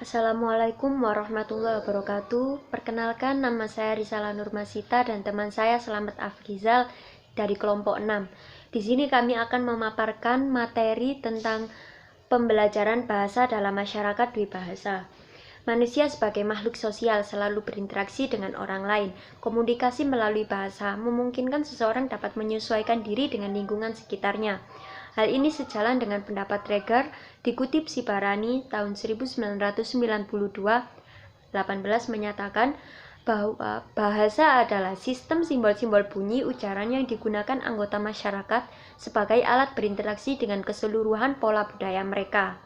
Assalamualaikum warahmatullahi wabarakatuh. Perkenalkan, nama saya Risala Nurmasita dan teman saya Selamat Afrizal dari kelompok 6. Di sini kami akan memaparkan materi tentang pembelajaran bahasa dalam masyarakat dwibahasa. Manusia sebagai makhluk sosial selalu berinteraksi dengan orang lain. Komunikasi melalui bahasa memungkinkan seseorang dapat menyesuaikan diri dengan lingkungan sekitarnya. Hal ini sejalan dengan pendapat Reger, dikutip Sibarani tahun 1992, 18 menyatakan bahwa bahasa adalah sistem simbol-simbol bunyi ucaran yang digunakan anggota masyarakat sebagai alat berinteraksi dengan keseluruhan pola budaya mereka.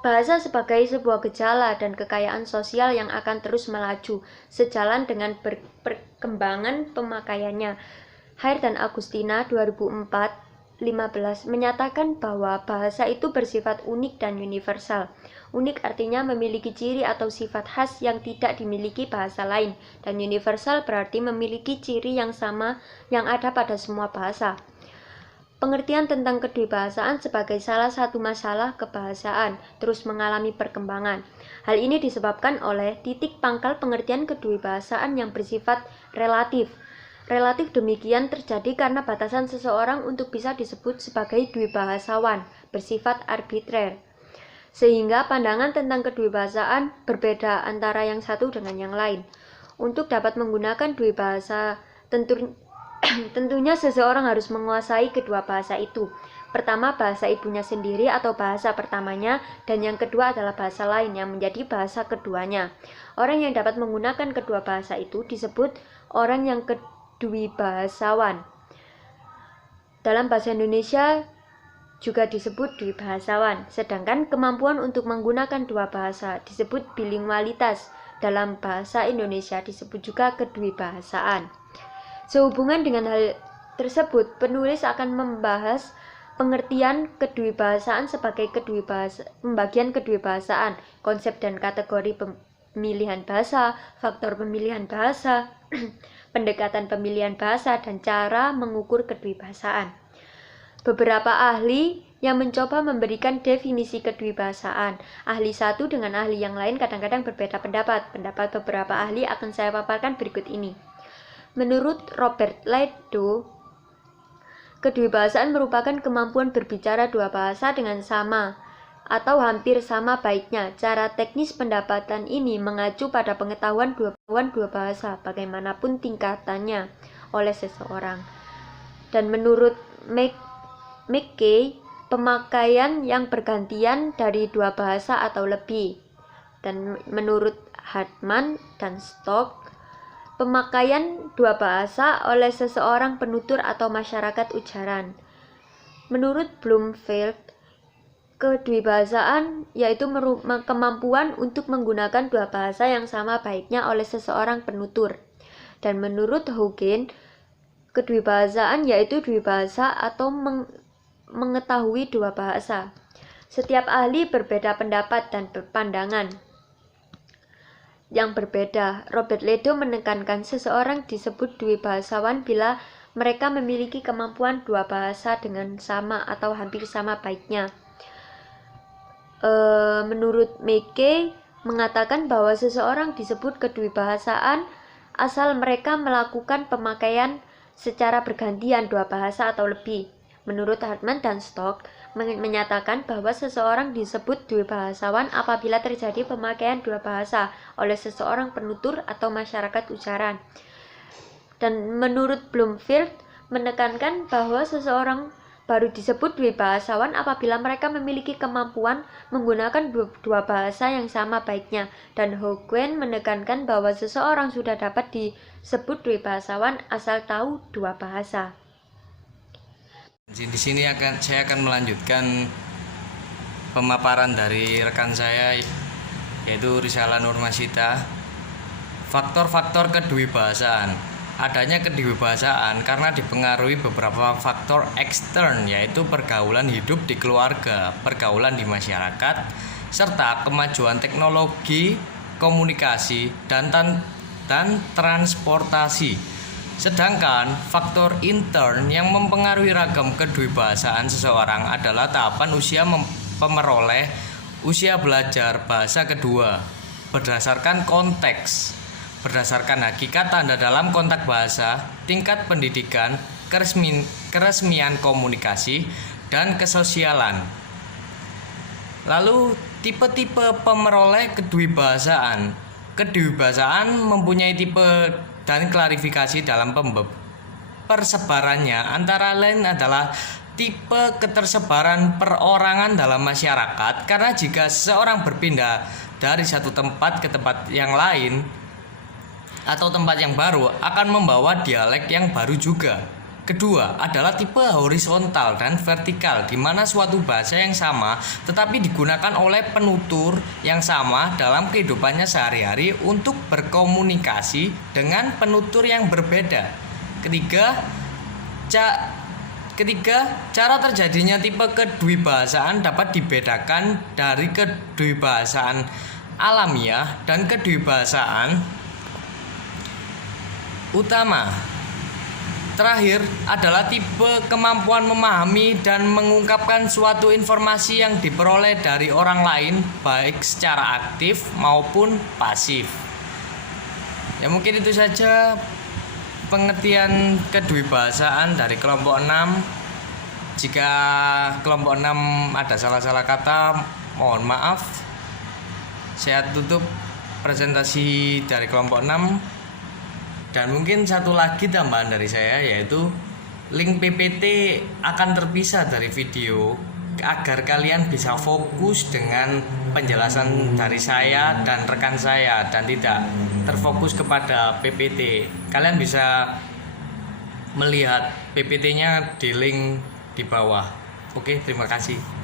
Bahasa sebagai sebuah gejala dan kekayaan sosial yang akan terus melaju, sejalan dengan perkembangan pemakaiannya. Hair dan Agustina 2004-15 menyatakan bahwa bahasa itu bersifat unik dan universal. Unik artinya memiliki ciri atau sifat khas yang tidak dimiliki bahasa lain, dan universal berarti memiliki ciri yang sama yang ada pada semua bahasa. Pengertian tentang kedwibahasaan sebagai salah satu masalah kebahasaan terus mengalami perkembangan. Hal ini disebabkan oleh titik pangkal pengertian kedwibahasaan yang bersifat relatif. Relatif demikian terjadi karena batasan seseorang untuk bisa disebut sebagai dwibahasawan bersifat arbitrer. Sehingga pandangan tentang kedwibahasaan berbeda antara yang satu dengan yang lain. Untuk dapat menggunakan dwibahasa, tentunya seseorang harus menguasai kedua bahasa itu. Pertama, bahasa ibunya sendiri atau bahasa pertamanya, dan yang kedua adalah bahasa lain yang menjadi bahasa keduanya. Orang yang dapat menggunakan kedua bahasa itu disebut orang yang kedwibahasawan. Dalam bahasa Indonesia juga disebut dwibahasawan, sedangkan kemampuan untuk menggunakan dua bahasa disebut bilingualitas. Dalam bahasa Indonesia disebut juga kedwibahasaan. Sehubungan dengan hal tersebut, penulis akan membahas pengertian kedwibahasaan sebagai pembagian kedwibahasaan, konsep dan kategori pemilihan bahasa, faktor pemilihan bahasa, pendekatan pemilihan bahasa, dan cara mengukur kedwibahasaan. Beberapa ahli yang mencoba memberikan definisi kedwibahasaan. Ahli satu dengan ahli yang lain kadang-kadang berbeda pendapat. Pendapat beberapa ahli akan saya paparkan berikut ini. Menurut Robert Ledo, kedwibahasaan merupakan kemampuan berbicara dua bahasa dengan sama atau hampir sama baiknya. Cara teknis pendapatan ini mengacu pada pengetahuan dua bahasa, bagaimanapun tingkatannya oleh seseorang. Dan menurut McKay, pemakaian yang bergantian dari dua bahasa atau lebih. Dan menurut Hartman dan Stock, pemakaian dua bahasa oleh seseorang penutur atau masyarakat ujaran. Menurut Bloomfield, kedwibahasaan yaitu kemampuan untuk menggunakan dua bahasa yang sama baiknya oleh seseorang penutur. Dan menurut Haugen, kedwibahasaan yaitu dwibahasa atau mengetahui dua bahasa. Setiap ahli berbeda pendapat dan pandangan yang berbeda. Robert Ledo menekankan seseorang disebut dwibahasawan bila mereka memiliki kemampuan dua bahasa dengan sama atau hampir sama baiknya. Menurut McKay mengatakan bahwa seseorang disebut kedwibahasaan asal mereka melakukan pemakaian secara bergantian dua bahasa atau lebih. Menurut Hartman dan Stock menyatakan bahwa seseorang disebut dwibahasawan apabila terjadi pemakaian dua bahasa oleh seseorang penutur atau masyarakat ujaran. Dan menurut Bloomfield menekankan bahwa seseorang baru disebut dwibahasawan apabila mereka memiliki kemampuan menggunakan dua bahasa yang sama baiknya. Dan Haugen menekankan bahwa seseorang sudah dapat disebut dwibahasawan asal tahu dua bahasa. Di sini saya akan melanjutkan pemaparan dari rekan saya yaitu Risala Nurmasita. Faktor-faktor kedwibahasaan. Adanya kedwibahasaan karena dipengaruhi beberapa faktor ekstern yaitu pergaulan hidup di keluarga, pergaulan di masyarakat, serta kemajuan teknologi, komunikasi, dan transportasi. Sedangkan faktor intern yang mempengaruhi ragam kedwibahasaan seseorang adalah tahapan usia pemeroleh usia belajar bahasa kedua berdasarkan konteks, berdasarkan hakikat tanda dalam kontak bahasa, tingkat pendidikan, keresmian komunikasi, dan kesosialan. Lalu tipe-tipe pemeroleh kedewibahasaan. Kedewibahasaan mempunyai tipe dan klarifikasi dalam persebarannya, antara lain adalah tipe ketersebaran perorangan dalam masyarakat, karena jika seseorang berpindah dari satu tempat ke tempat yang lain atau tempat yang baru akan membawa dialek yang baru juga. Kedua adalah tipe horizontal dan vertikal, di mana suatu bahasa yang sama tetapi digunakan oleh penutur yang sama dalam kehidupannya sehari-hari untuk berkomunikasi dengan penutur yang berbeda. Ketiga, cara terjadinya tipe kedewibahasaan dapat dibedakan dari kedewibahasaan alamiah dan kedewibahasaan utama. Terakhir adalah tipe kemampuan memahami dan mengungkapkan suatu informasi yang diperoleh dari orang lain, baik secara aktif maupun pasif. Ya, mungkin itu saja pengertian kedewibahasaan dari kelompok 6. Jika kelompok 6 ada salah-salah kata, mohon maaf. Saya tutup presentasi dari kelompok 6. Dan mungkin satu lagi tambahan dari saya, yaitu link PPT akan terpisah dari video agar kalian bisa fokus dengan penjelasan dari saya dan rekan saya dan tidak terfokus kepada PPT. Kalian bisa melihat PPT-nya di link di bawah. Oke, terima kasih.